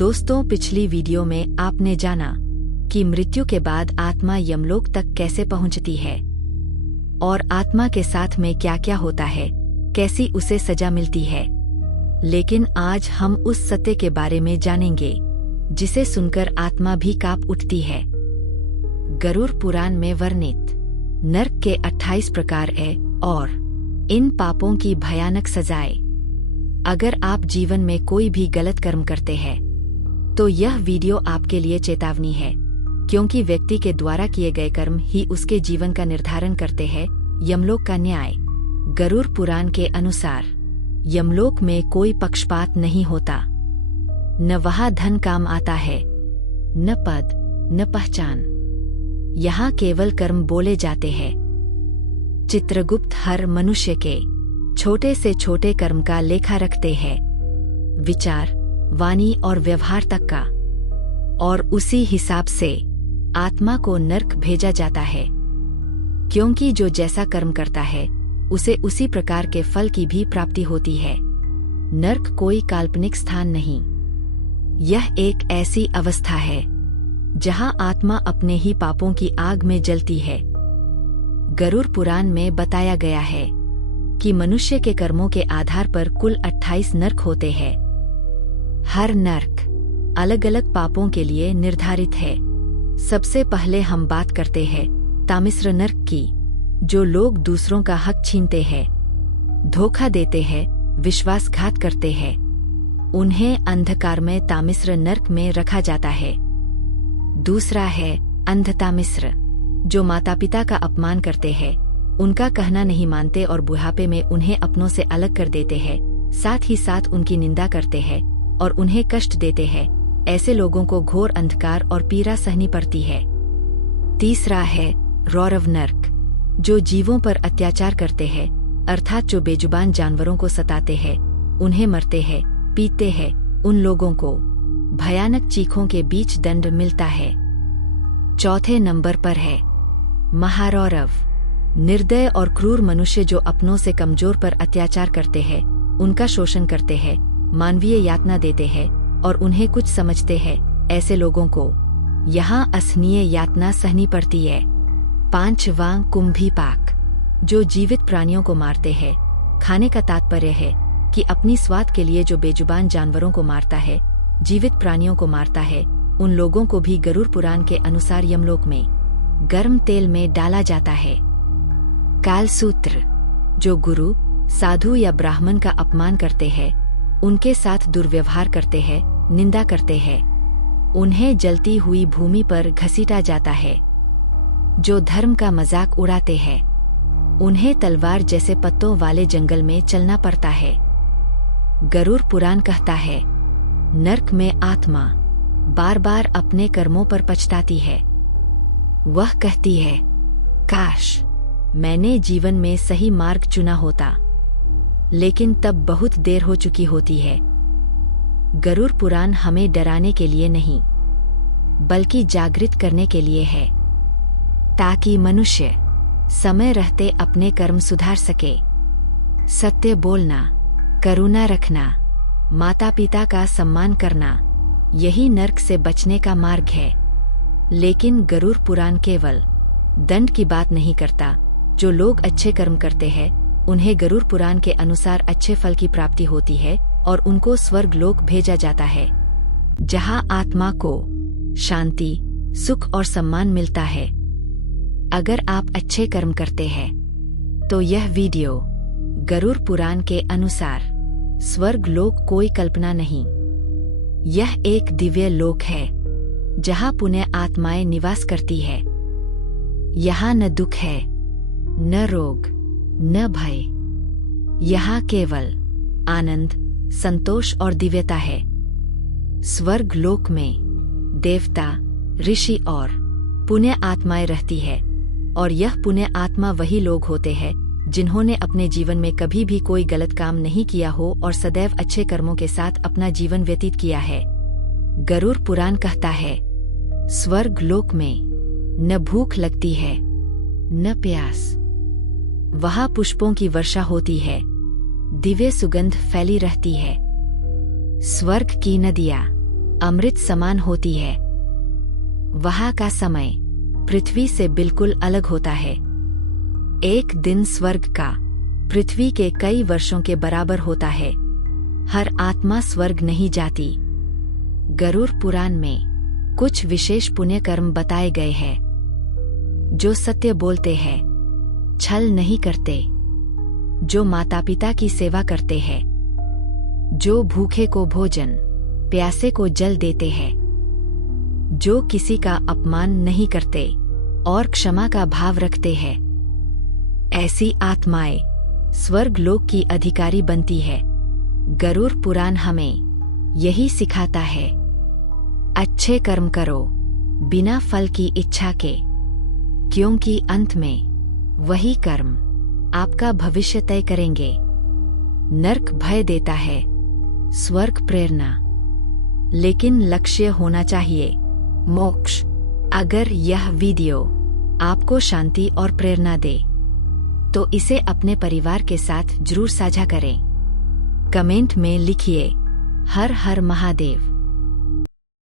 दोस्तों, पिछली वीडियो में आपने जाना कि मृत्यु के बाद आत्मा यमलोक तक कैसे पहुंचती है और आत्मा के साथ में क्या क्या होता है, कैसी उसे सजा मिलती है। लेकिन आज हम उस सत्य के बारे में जानेंगे जिसे सुनकर आत्मा भी कांप उठती है। गरुड़ पुराण में वर्णित नरक के 28 प्रकार है और इन पापों की भयानक सजाएं। अगर आप जीवन में कोई भी गलत कर्म करते हैं तो यह वीडियो आपके लिए चेतावनी है, क्योंकि व्यक्ति के द्वारा किए गए कर्म ही उसके जीवन का निर्धारण करते हैं। यमलोक का न्याय। गरुड़ पुराण के अनुसार यमलोक में कोई पक्षपात नहीं होता। न वहाँ धन काम आता है, न पद, न पहचान। यहाँ केवल कर्म बोले जाते हैं। चित्रगुप्त हर मनुष्य के छोटे से छोटे कर्म का लेखा रखते हैं, विचार, वाणी और व्यवहार तक का, और उसी हिसाब से आत्मा को नरक भेजा जाता है, क्योंकि जो जैसा कर्म करता है उसे उसी प्रकार के फल की भी प्राप्ति होती है। नरक कोई काल्पनिक स्थान नहीं, यह एक ऐसी अवस्था है जहां आत्मा अपने ही पापों की आग में जलती है। गरुड़ पुराण में बताया गया है कि मनुष्य के कर्मों के आधार पर कुल 28 नरक होते हैं। हर नरक अलग अलग पापों के लिए निर्धारित है। सबसे पहले हम बात करते हैं तामिस्र नरक की, जो लोग दूसरों का हक छीनते हैं, धोखा देते हैं, विश्वासघात करते हैं। उन्हें अंधकार में तामिस्र नरक में रखा जाता है। दूसरा है अंधतामिस्र, जो माता पिता का अपमान करते हैं, उनका कहना नहीं मानते और बुढ़ापे में उन्हें अपनों से अलग कर देते हैं, साथ ही साथ उनकी निंदा करते हैं और उन्हें कष्ट देते हैं। ऐसे लोगों को घोर अंधकार और पीड़ा सहनी पड़ती है। तीसरा है रौरव नरक, जो जीवों पर अत्याचार करते हैं, अर्थात जो बेजुबान जानवरों को सताते हैं, उन्हें मरते हैं, पीटते हैं। उन लोगों को भयानक चीखों के बीच दंड मिलता है। चौथे नंबर पर है महारौरव, निर्दय और क्रूर मनुष्य जो अपनों से कमजोर पर अत्याचार करते हैं, उनका शोषण करते हैं, मानवीय यातना देते हैं और उन्हें कुछ समझते हैं। ऐसे लोगों को यहाँ असहनीय यातना सहनी पड़ती है। पांचवां कुंभीपाक, जो जीवित प्राणियों को मारते हैं। खाने का तात्पर्य है कि अपनी स्वाद के लिए जो बेजुबान जानवरों को मारता है, जीवित प्राणियों को मारता है, उन लोगों को भी गरुड़ पुराण के अनुसार यमलोक में गर्म तेल में डाला जाता है। कालसूत्र, जो गुरु, साधु या ब्राह्मण का अपमान करते हैं, उनके साथ दुर्व्यवहार करते हैं, निंदा करते हैं, उन्हें जलती हुई भूमि पर घसीटा जाता है। जो धर्म का मजाक उड़ाते हैं, उन्हें तलवार जैसे पत्तों वाले जंगल में चलना पड़ता है। गरुड़ पुराण कहता है नरक में आत्मा बार बार अपने कर्मों पर पछताती है। वह कहती है, काश मैंने जीवन में सही मार्ग चुना होता, लेकिन तब बहुत देर हो चुकी होती है। गरुड़ पुराण हमें डराने के लिए नहीं, बल्कि जागृत करने के लिए है, ताकि मनुष्य समय रहते अपने कर्म सुधार सके। सत्य बोलना, करुणा रखना, माता पिता का सम्मान करना, यही नरक से बचने का मार्ग है। लेकिन गरुड़ पुराण केवल दंड की बात नहीं करता। जो लोग अच्छे कर्म करते हैं, उन्हें गरुड़ पुराण के अनुसार अच्छे फल की प्राप्ति होती है और उनको स्वर्ग लोक भेजा जाता है, जहां आत्मा को शांति, सुख और सम्मान मिलता है। अगर आप अच्छे कर्म करते हैं तो यह वीडियो गरुड़ पुराण के अनुसार स्वर्ग लोक कोई कल्पना नहीं, यह एक दिव्य लोक है जहां पुण्य आत्माएं निवास करती है। यहाँ न दुख है, न रोग, न भय। यहाँ केवल आनंद, संतोष और दिव्यता है। स्वर्ग लोक में देवता, ऋषि और पुण्य आत्माएं रहती है, और यह पुण्य आत्मा वही लोग होते हैं जिन्होंने अपने जीवन में कभी भी कोई गलत काम नहीं किया हो और सदैव अच्छे कर्मों के साथ अपना जीवन व्यतीत किया है। गरुड़ पुराण कहता है स्वर्ग लोक में न भूख लगती है, न प्यास। वहाँ पुष्पों की वर्षा होती है, दिव्य सुगंध फैली रहती है। स्वर्ग की नदियाँ अमृत समान होती है। वहाँ का समय पृथ्वी से बिल्कुल अलग होता है। एक दिन स्वर्ग का पृथ्वी के कई वर्षों के बराबर होता है। हर आत्मा स्वर्ग नहीं जाती। गरुड़ पुराण में कुछ विशेष पुण्य कर्म बताए गए हैं। जो सत्य बोलते हैं, छल नहीं करते, जो माता पिता की सेवा करते हैं, जो भूखे को भोजन, प्यासे को जल देते हैं, जो किसी का अपमान नहीं करते और क्षमा का भाव रखते हैं, ऐसी आत्माएं स्वर्ग लोक की अधिकारी बनती है। गरुड़ पुराण हमें यही सिखाता है। अच्छे कर्म करो बिना फल की इच्छा के, क्योंकि अंत में वही कर्म आपका भविष्य तय करेंगे। नरक भय देता है, स्वर्ग प्रेरणा, लेकिन लक्ष्य होना चाहिए मोक्ष। अगर यह वीडियो आपको शांति और प्रेरणा दे तो इसे अपने परिवार के साथ जरूर साझा करें। कमेंट में लिखिए हर हर महादेव।